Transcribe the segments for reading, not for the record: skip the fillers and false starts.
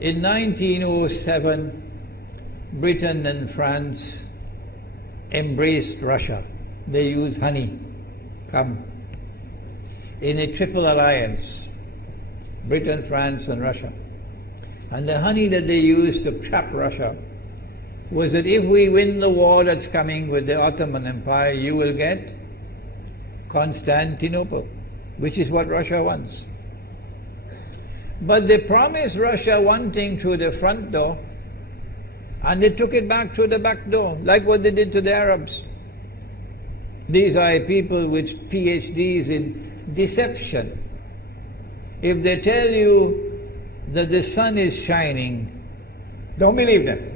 In 1907, Britain and France embraced Russia. They used honey, in a triple alliance, Britain, France and Russia. And the honey that they used to trap Russia was that if we win the war that's coming with the Ottoman Empire, you will get Constantinople, which is what Russia wants. But they promised Russia one thing through the front door, and they took it back through the back door, like what they did to the Arabs. These are people with PhDs in deception. If they tell you that the sun is shining, don't believe them.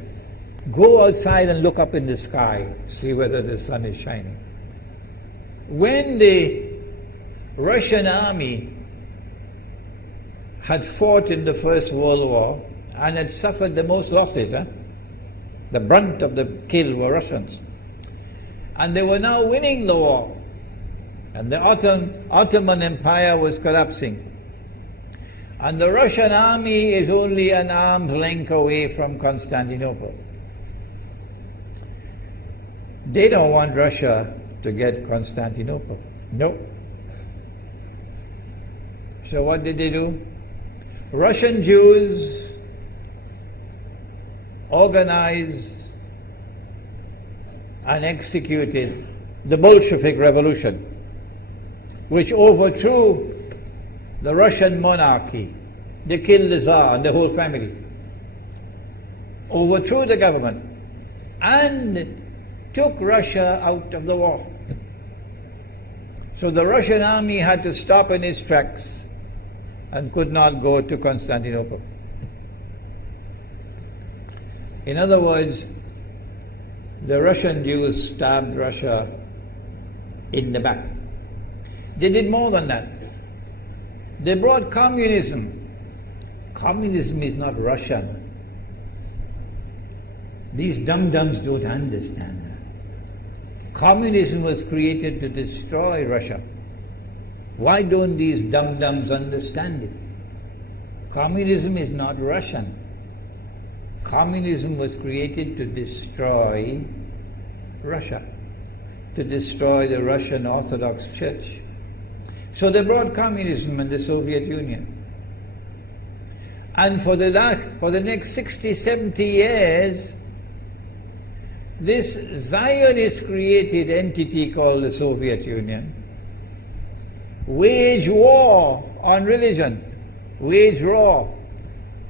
Go outside and look up in the sky, see whether the sun is shining. When the Russian army had fought in the First World War and had suffered the most losses, the brunt of the kill were Russians. And they were now winning the war. And the Ottoman Empire was collapsing. And the Russian army is only an arm's length away from Constantinople. They don't want Russia to get Constantinople. No. So what did they do? Russian Jews organized and executed the Bolshevik Revolution, which overthrew the Russian monarchy. They killed the Tsar and the whole family, overthrew the government, and took Russia out of the war. So the Russian army had to stop in its tracks and could not go to Constantinople. In other words, the Russian Jews stabbed Russia in the back. They did more than that. They brought communism. Communism is not Russian. These dum-dums don't understand that. Communism was created to destroy Russia. Why don't these dum-dums understand it? Communism is not Russian. Communism was created to destroy Russia, to destroy the Russian Orthodox Church. So they brought communism in the Soviet Union. And for the next 60, 70 years, this Zionist-created entity called the Soviet Union waged war on religion, waged war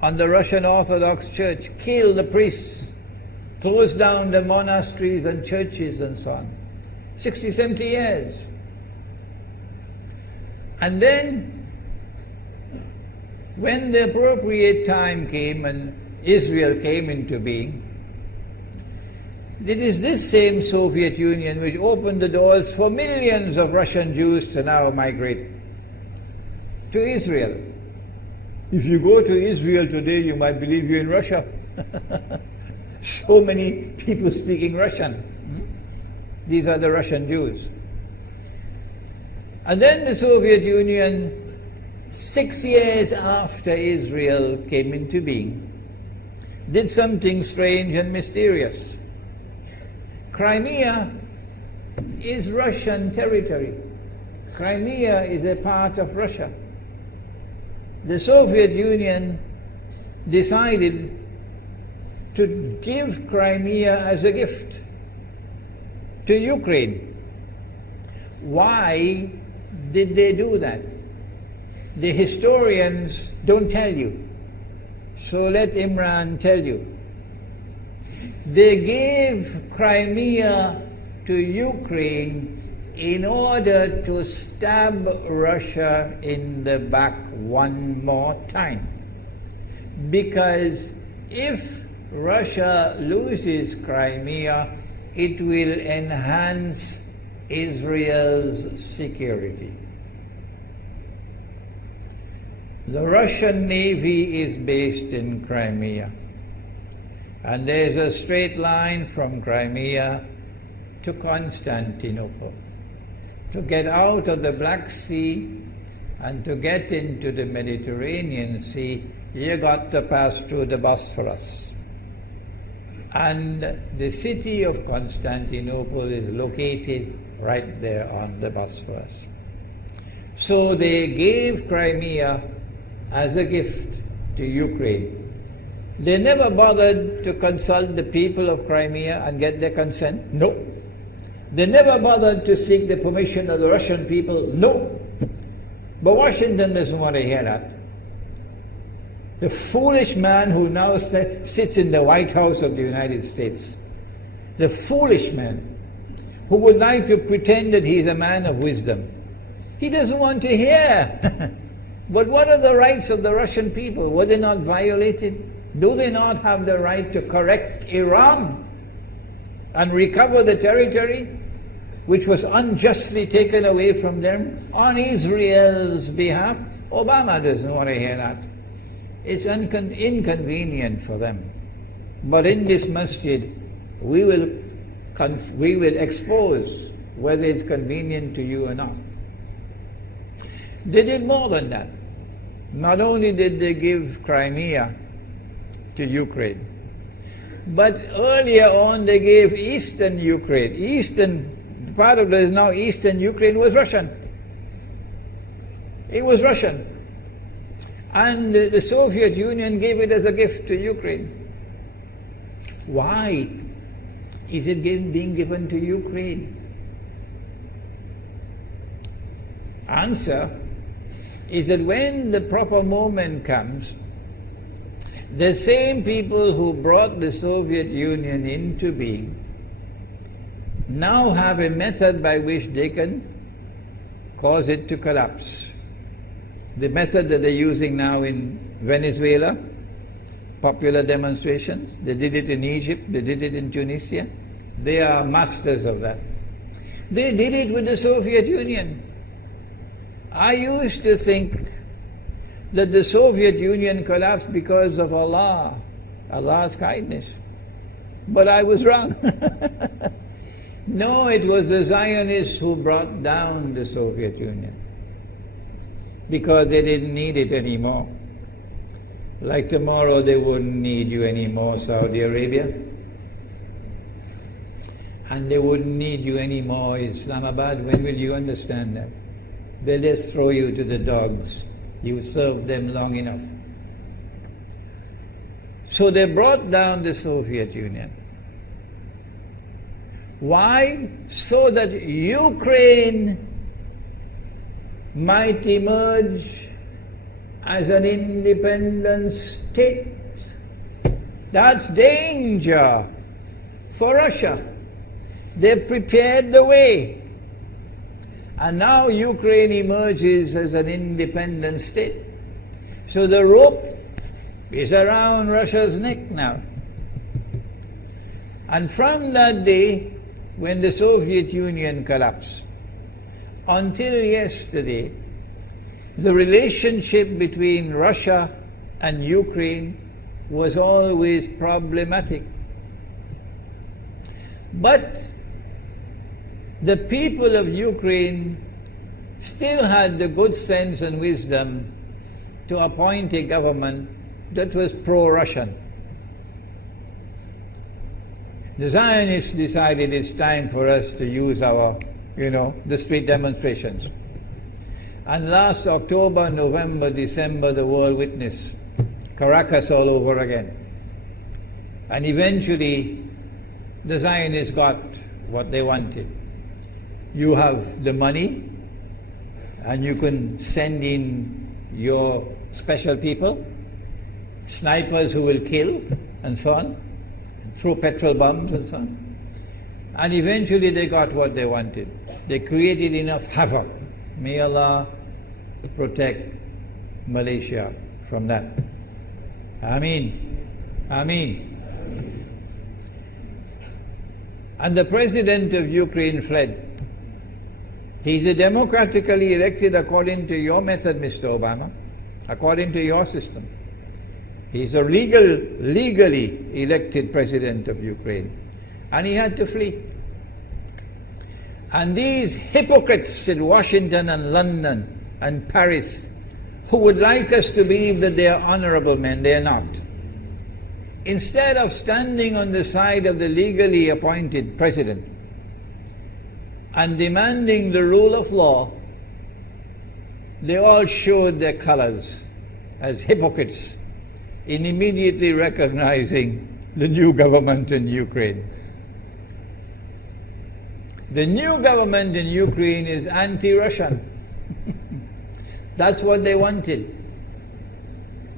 on the Russian Orthodox Church, killed the priests, closed down the monasteries and churches and so on. 60, 70 years. And then, when the appropriate time came and Israel came into being, it is this same Soviet Union which opened the doors for millions of Russian Jews to now migrate to Israel. If you go to Israel today, you might believe you're in Russia. So many people speaking Russian. These are the Russian Jews. And then the Soviet Union, 6 years after Israel came into being, did something strange and mysterious. Crimea is Russian territory. Crimea is a part of Russia. The Soviet Union decided to give Crimea as a gift to Ukraine. Why did they do that? The historians don't tell you. So let Imran tell you. They gave Crimea to Ukraine in order to stab Russia in the back one more time. Because if Russia loses Crimea, it will enhance Israel's security. The Russian Navy is based in Crimea, and there's a straight line from Crimea to Constantinople. To get out of the Black Sea and to get into the Mediterranean Sea, you got to pass through the Bosphorus. And the city of Constantinople is located right there on the Bosphorus. So they gave Crimea as a gift to Ukraine. They never bothered to consult the people of Crimea and get their consent. No. They never bothered to seek the permission of the Russian people. No. But Washington doesn't want to hear that. The foolish man who now sits in the White House of the United States, the foolish man who would like to pretend that he's a man of wisdom, he doesn't want to hear. But what are the rights of the Russian people? Were they not violated? Do they not have the right to correct Iran and recover the territory which was unjustly taken away from them on Israel's behalf? Obama doesn't want to hear that. It's inconvenient for them. But in this masjid, we will expose whether it's convenient to you or not. They did more than that. Not only did they give Crimea to Ukraine, but earlier on they gave eastern Ukraine. Eastern, part of it is now eastern Ukraine was Russian. It was Russian. And the Soviet Union gave it as a gift to Ukraine. Why is it being given to Ukraine? Answer is that when the proper moment comes, the same people who brought the Soviet Union into being now have a method by which they can cause it to collapse. The method that they're using now in Venezuela, popular demonstrations, they did it in Egypt, they did it in Tunisia. They are masters of that. They did it with the Soviet Union. I used to think that the Soviet Union collapsed because of Allah's kindness. But I was wrong. No, it was the Zionists who brought down the Soviet Union because they didn't need it anymore. Like tomorrow they wouldn't need you anymore, Saudi Arabia. And they wouldn't need you anymore, Islamabad. When will you understand that? They'll just throw you to the dogs. You served them long enough. So they brought down the Soviet Union. Why? So that Ukraine might emerge as an independent state. That's danger for Russia. They've prepared the way. And now Ukraine emerges as an independent state. So the rope is around Russia's neck now. And from that day, when the Soviet Union collapsed, until yesterday, the relationship between Russia and Ukraine was always problematic. But the people of Ukraine still had the good sense and wisdom to appoint a government that was pro-Russian. The Zionists decided it's time for us to use our, the street demonstrations. And last October, November, December, the world witnessed Caracas all over again. And eventually, the Zionists got what they wanted. You have the money, and you can send in your special people, snipers who will kill, and so on, throw petrol bombs and so on. And eventually they got what they wanted. They created enough havoc. May Allah protect Malaysia from that. Ameen. Ameen. And the president of Ukraine fled. He's a democratically elected according to your method, Mr. Obama, according to your system. He's a legally elected president of Ukraine. And he had to flee. And these hypocrites in Washington and London and Paris who would like us to believe that they are honorable men. They are not. Instead of standing on the side of the legally appointed president and demanding the rule of law, they all showed their colors as hypocrites in immediately recognizing the new government in Ukraine. The new government in Ukraine is anti-Russian. That's what they wanted.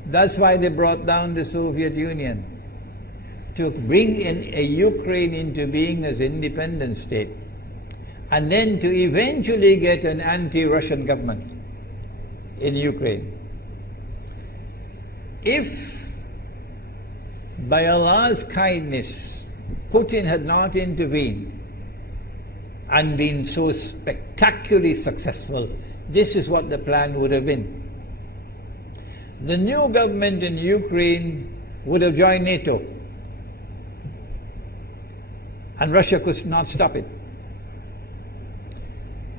That's why they brought down the Soviet Union, to bring in a Ukraine into being as independent state, and then to eventually get an anti-Russian government in Ukraine. If by Allah's kindness Putin had not intervened and been so spectacularly successful, this is what the plan would have been. The new government in Ukraine would have joined NATO, and Russia could not stop it.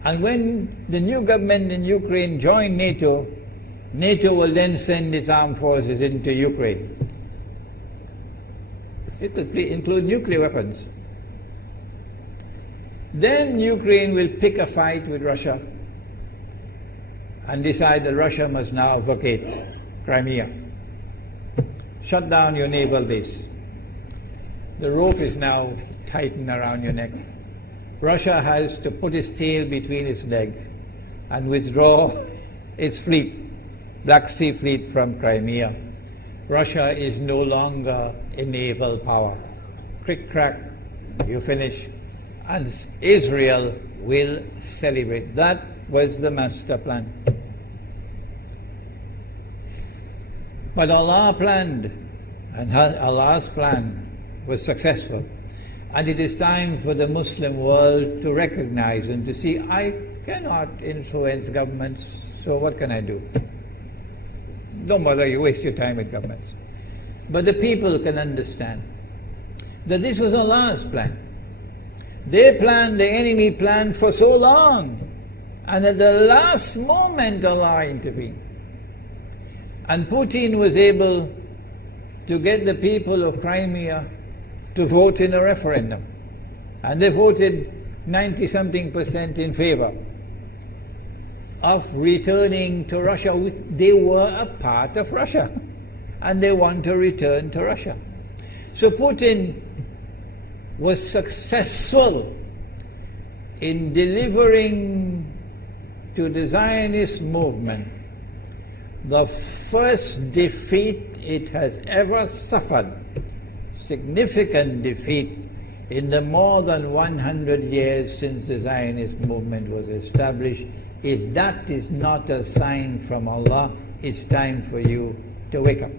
And when the new government in Ukraine joined NATO, NATO will then send its armed forces into Ukraine. It could include nuclear weapons. Then Ukraine will pick a fight with Russia and decide that Russia must now vacate Crimea. Shut down your naval base. The rope is now tightened around your neck. Russia has to put its tail between its legs and withdraw its fleet, Black Sea Fleet, from Crimea. Russia is no longer a naval power. Crick crack, you finish, and Israel will celebrate. That was the master plan. But Allah planned, and Allah's plan was successful. And it is time for the Muslim world to recognize and to see, I cannot influence governments, so what can I do? Don't bother, you waste your time with governments. But the people can understand that this was Allah's plan. They planned, the enemy planned for so long, and at the last moment Allah intervened. And Putin was able to get the people of Crimea to vote in a referendum. And they voted 90-something% in favor of returning to Russia. They were a part of Russia, and they want to return to Russia. So Putin was successful in delivering to the Zionist movement the first defeat it has ever suffered, significant defeat, in the more than 100 years since the Zionist movement was established. If that is not a sign from Allah, it's time for you to wake up.